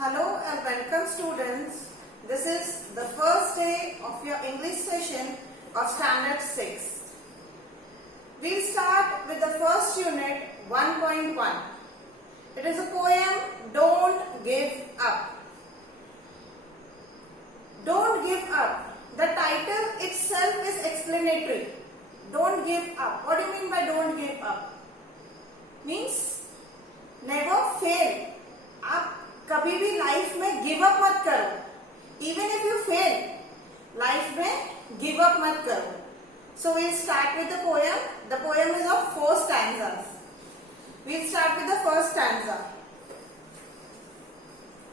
Hello and welcome students. This is the first day of your English session of Standard 6. We'll start with the first unit 1.1. It is a poem, Don't Give Up. Don't give up. The title itself is explanatory. Don't give up. What do you mean by don't give up? Means never fail. आप कभी भी life में give up मत करो. Even if you fail life में give up मत करो. So we'll start with the poem. The poem is of 4 stanzas. We'll start with the first stanza.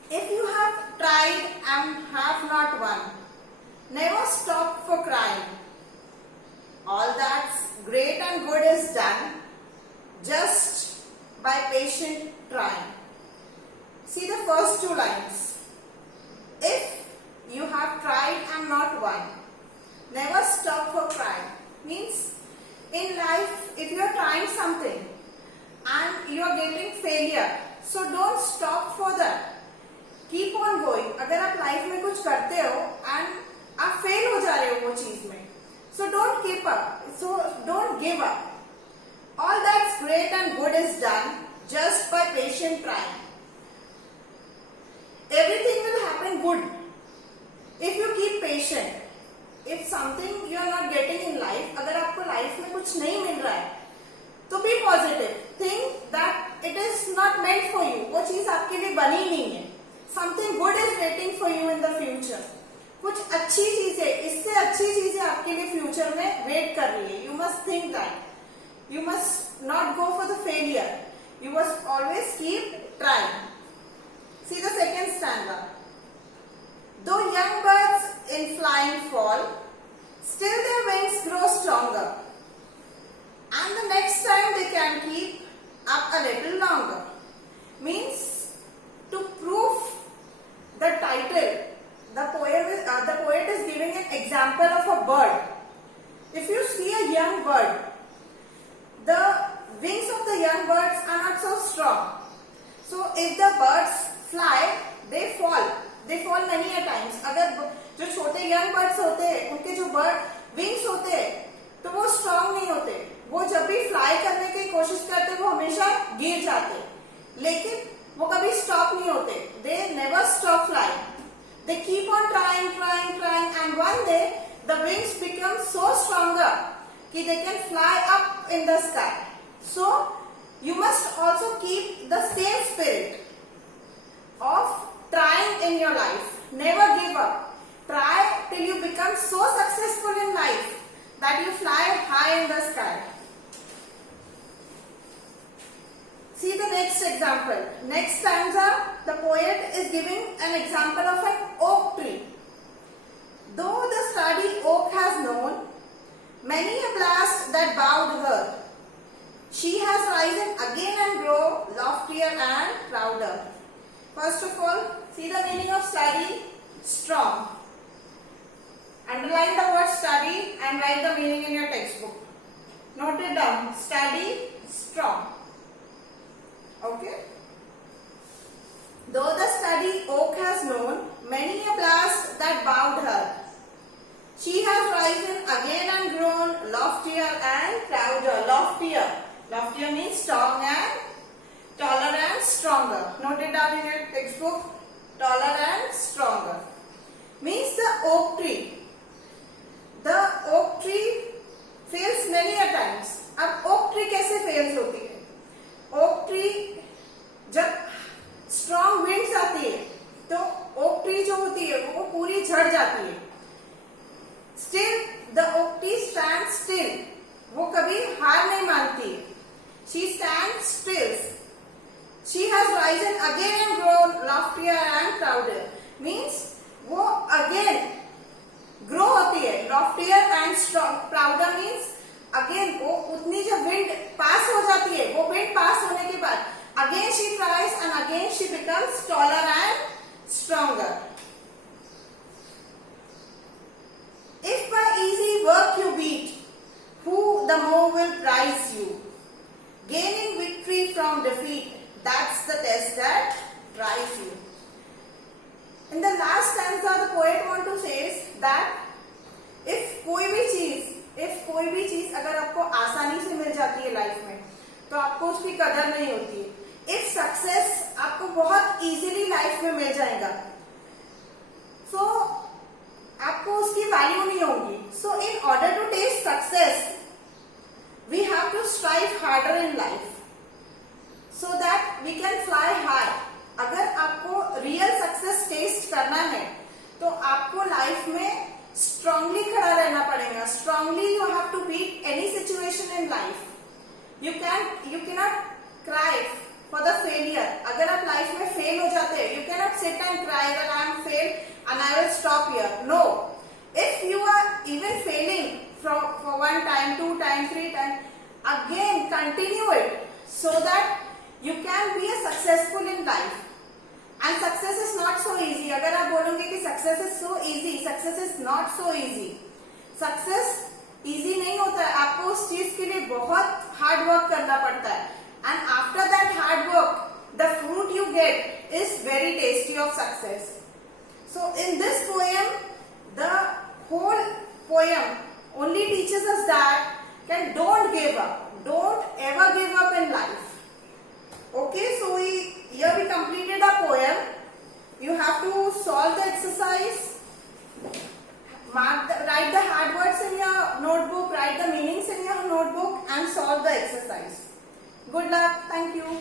If you have tried and have not won, never stop for crying. All that's great and good is done just by patient trying. See the first 2 lines. If you have tried and not won, never stop for crying. Means in life, if you are trying something and you are getting failure, so don't stop for that. Keep on going. अगर आप life में कुछ करते हो and आप fail हो जा रहे हो वो चीज में, so don't keep up. So don't give up. All that's great and good is done just by patient trying. Everything will happen good if you keep patient. If something you are not getting in life, अगर आपको life में कुछ नहीं मिल रहा है, तो be positive. Think that it is not meant for you. वो चीज आपके लिए बनी नहीं है. Something good is waiting for you in the future. कुछ अच्छी चीजें, इससे अच्छी चीजें आपके लिए फ्यूचर में वेट कर रही है. You must think that. You must not go for the failure. You must always keep trying. See the second stanza. Though young birds in flying fall, still their wings grow stronger. And the next time they can keep up a little longer. Means to prove the title, the poet is giving an example of a bird. If you see a young bird, the wings of the young birds are not so strong. So if the birds fly, they fall. They fall many a times. अगर जो छोटे young birds होते हैं, उनके जो bird wings होते हैं, तो वो strong नहीं होते. वो जब भी fly करने की कोशिश करते, वो हमेशा गिर जाते. लेकिन वो कभी stop नहीं होते. They never stop flying. They keep on trying, and one day the wings become so stronger कि they can fly up in the sky. So you must also keep the same spirit of trying in your life. Never give up. Try till you become so successful in life that you fly high in the sky. See the next example. Next stanza, the poet is giving an example of an oak tree. Though the sturdy oak has known many a blast that bowed her, she has risen again and grow loftier and prouder. First of all, see the meaning of sturdy, strong. Underline the word sturdy and write the meaning in your textbook. Note it down. Sturdy, strong. Okay. Though the sturdy oak has known many a blast that bowed her, she has risen again and grown loftier and prouder. Loftier. Loftier means strong and taller and stronger. Note it down in your textbook. Taller and stronger. Means the oak tree. The oak tree fails many a times. अब oak tree कैसे fails होती है? Oak tree जब strong winds आती है तो oak tree जो होती है वो पूरी झड़ जाती है. Still the oak tree stand still. वो कभी हार नहीं मानती है. She stand still. She has risen again and grown loftier and prouder. Means वो अगेन ग्रो होती है. Loftier and prouder means again वो उतनी जब विंड पास हो जाती है, वो विंड पास होने के बाद again she tries and again she becomes taller and stronger. If by easy work you beat, who the more will prize you? Gaining victory from defeat, that's the test that tries you. आपको उसकी कदर नहीं होती है। If success आपको बहुत easily life में मिल जाएगा, सो आपको उसकी वैल्यू नहीं होगी। So in order to test success we have to strive harder in life so that we can fly high। अगर आपको रियल सक्सेस टेस्ट करना है तो आपको लाइफ में स्ट्रांगली खड़ा रहना पड़ेगा। Strongly you have to beat any situation in life. You cannot cry for the failure. अगर आप लाइफ में फेल हो जाते हैं, you cannot sit and cry that I am fail and I will stop here. No, if you are even failing for 1 time, 2 time, 3 time, again continue it so that you can be a successful in life। and success is not so easy। अगर आप बोलोगे कि success is so easy, success is not so easy। success easy नहीं होता है, आपको उस चीज के लिए बहुत हार्ड वर्क करना पड़ता है। and after that hard work the fruit you get is very tasty of success। so in this poem, the whole poem only teaches us that don't give up, don't ever give up in life। okay, so here we completed a poem। you have to solve the exercise, write the hard words in your notebook, write the meanings in your notebook and solve the exercise। good luck, thank you।